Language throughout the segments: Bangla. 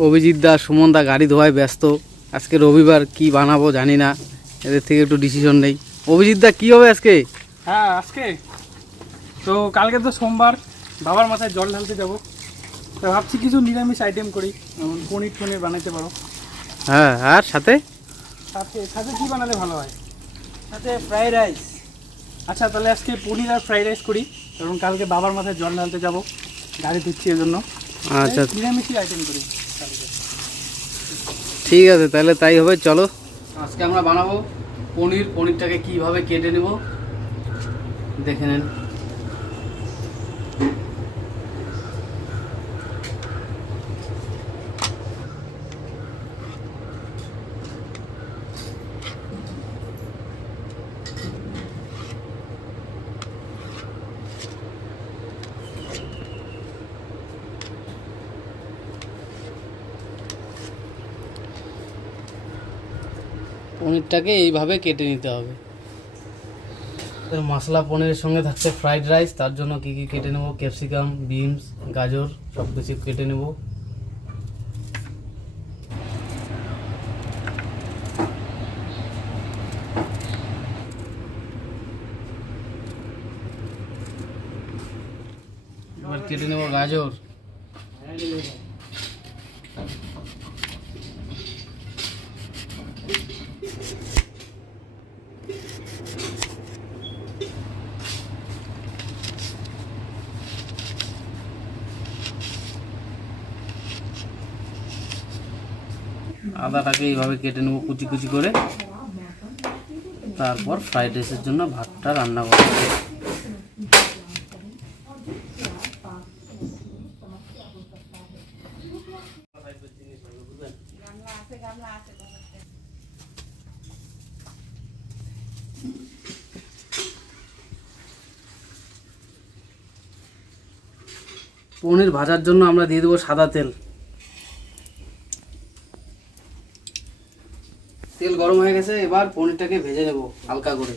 অভিজিৎ দা সুমন দা গাড়ি ধোয়ায় ব্যস্ত। আজকে রবিবার, কি বানাবো জানি না, এদের থেকে একটু ডিসিশন নেই। অভিজিৎ দা কি হবে আজকে? হ্যাঁ আজকে তো কালকে তো সোমবার, বাবার মাথায় জল ঢালতে যাবো, তো ভাবছি কিছু নিরামিষ আইটেম করি, যেমন পনির টনির বানাইতে পারো। হ্যাঁ, আর সাথে সাথে সাথে কী বানালে ভালো হয়? সাথে ফ্রাইড রাইস। আচ্ছা তাহলে আজকে পনির আর ফ্রাইড রাইস করি, কারণ কালকে বাবার মাথায় জল ঢালতে যাবো, গাড়ি ধুচ্ছি এই জন্য। আচ্ছা নিরামিষই আইটেম করি কালকে। ঠিক আছে, তাহলে তাই হবে। চলো আজকে আমরা বানাবো পনিরটাকে কিভাবে কেটে নেব দেখে নেন। পনিরটাকে এইভাবে কেটে নিতে হবে। মশলা পনিরের সঙ্গে থাকছে ফ্রাইড রাইস, তার জন্য কি কি কেটে নেব, ক্যাপসিকাম, বিনস, গাজর সব কিছু কেটে নেব। এবার কেটে নেব গাজর। আদাটাকে এইভাবে কেটে নেব কুচি কুচি করে, তারপর ফ্রাইড রাইসের জন্য ভাতটা রান্না করব। পনির ভাজার জন্য আমরা দিয়ে দেবো সাদা তেল। তেল গরম হয়ে গেছে, এবার পনিরটাকে ভেজে নেব হালকা করে।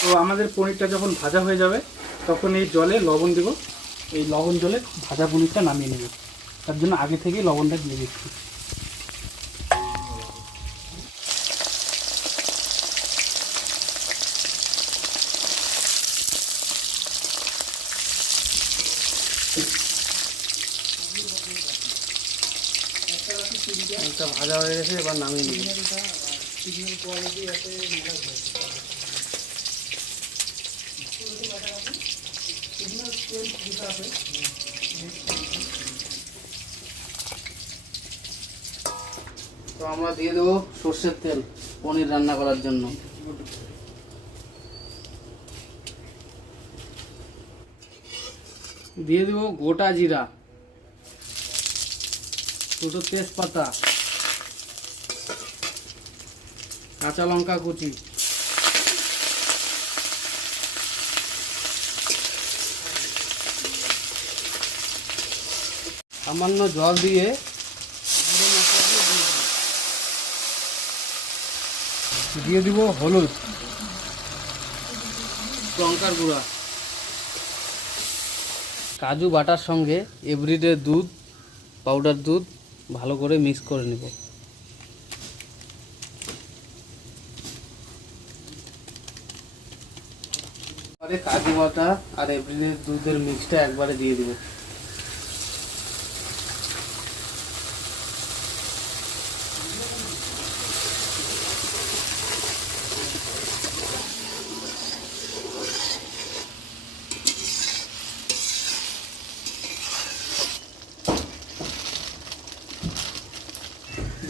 তো আমাদের পনিরটা যখন ভাজা হয়ে যাবে তখন এই জলে লবণ দেবো, এই লবণ জলে ভাজা পনিরটা নামিয়ে নেব, তার জন্য আগে থেকেই লবণটা দিয়ে দিচ্ছি। এটা ভাজা হয়ে গেছে, এবার নামিয়ে নিই। তো আমরা দিয়ে দেবো সর্ষের তেল পনির রান্না করার জন্য। দিয়ে দেবো গোটা জিরা, দুটো তেজপাতা, কাঁচা লঙ্কা কুচি, সামান্য জল দিয়ে দিয়ে দিব হলুদ, লঙ্কার গুঁড়া, কাজু বাটার সঙ্গে এভরিডে দুধ, পাউডার দুধ ভালো করে মিক্স করে নেব। এবারে কাজু বাটা আর এভরিডে দুধের মিক্সটা একবারে দিয়ে দেব।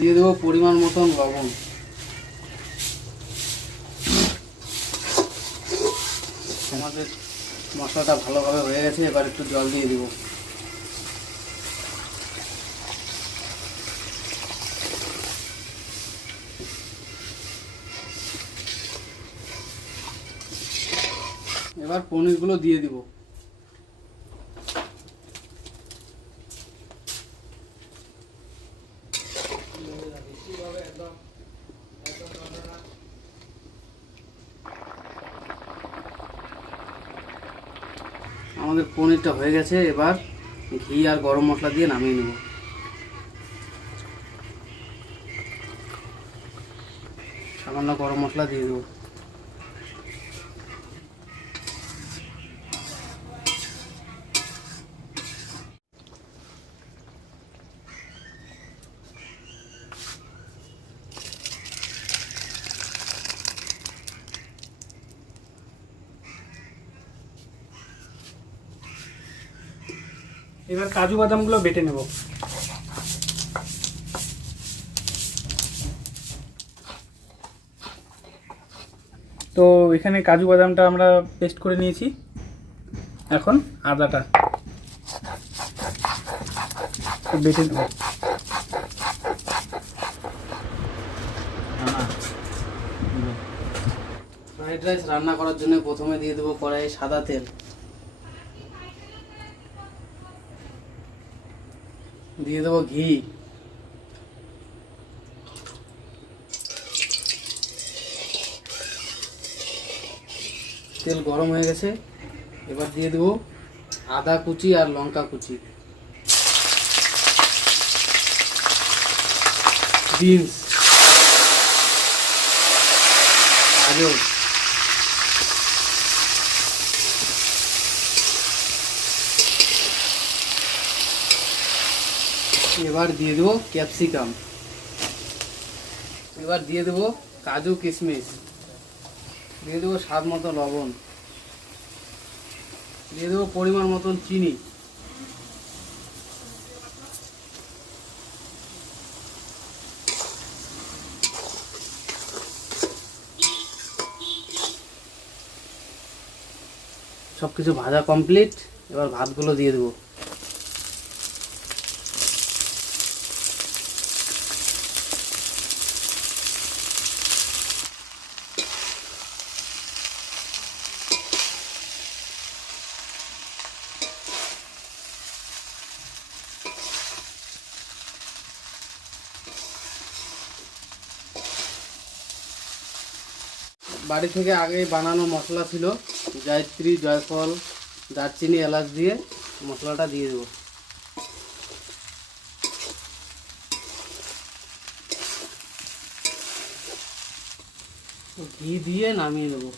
দিয়ে দেবো পরিমাণ মতন লবণ। আমাদের মশলাটা ভালোভাবে হয়ে গেছে, এবার একটু জল দিয়ে দেবো। এবার পনিরগুলো দিয়ে দিব। আমাদের পনিরটা হয়ে গেছে, এবার ঘি আর গরম মশলা দিয়ে নামিয়ে নেব। সামান্য গরম মশলা দিয়ে দেবো। এবার কাজু বাদামগুলো বেটে নেব। তো এখানে কাজু বাদামটা আমরা পেস্ট করে নিয়েছি। এখন আদাটা বেটে নেব। ফ্রাইড রাইস রান্না করার জন্য প্রথমে দিয়ে দেবো কড়াইয়ে সাদা তেল, দিয়ে দেবো ঘি, তেল গরম হয়ে গেছে। এবার দিয়ে দেবো আদা কুচি আর লঙ্কা কুচি, বিনস, গাজর, এবার দিয়ে দেবো ক্যাপসিকাম, এবার দিয়ে দেবো কাজু কিশমিশ, দিয়ে দেবো স্বাদ মতো লবণ, দিয়ে দেবো পরিমাণ মতন চিনি, সব কিছু ভাজা কমপ্লিট। এবার ভাতগুলো দিয়ে দেবো। বাড়ি থেকে আগে বানানো মশলা ছিল, জয়ত্রী, জয়ফল, দারচিনি, এলাচ দিয়ে মশলাটা দিয়ে দেবো। ঘি দিয়ে নামিয়ে নেবো।